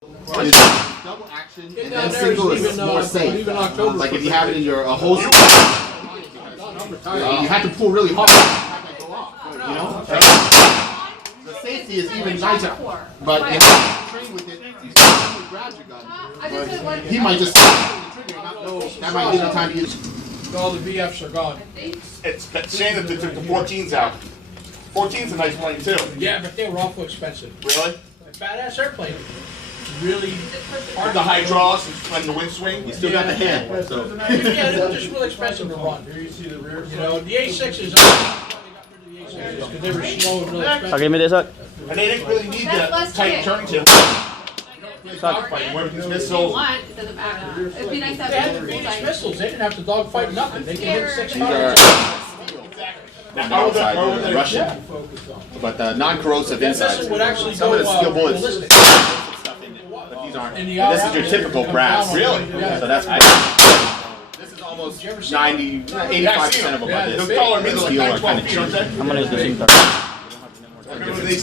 Double action and then single is more safe. Like if you have it in your holster, you have to pull really hard. You know, the safety is even nicer. But if you train with it, someone grabs your gun, he might just that might give you time to use. All the VFs are gone. It's a shame that they took the 14s out. 14's a nice plane too. Yeah, but they were awful expensive. Really? A badass airplane. Really hard. The hydraulics and the wind swing. You still got the hand. So. Yeah, they were just real expensive to run. You know, the A6s, because they were slow and really expensive. Give me this up. And they didn't really need that tight turn to. Dogfighting, where these missiles. It'd be nice to They had the have Phoenix missiles. They didn't have to dogfight nothing. They can hit 6 times. Outside the Russian, but the non-corrosive inside. Would actually Some of the steel bullets. ballistic. But these aren't. This is your typical brass. Really? So that's. This is almost 90, 85% of them are this. They're taller than me, they're like 9, 12 feet, aren't they? I'm gonna use the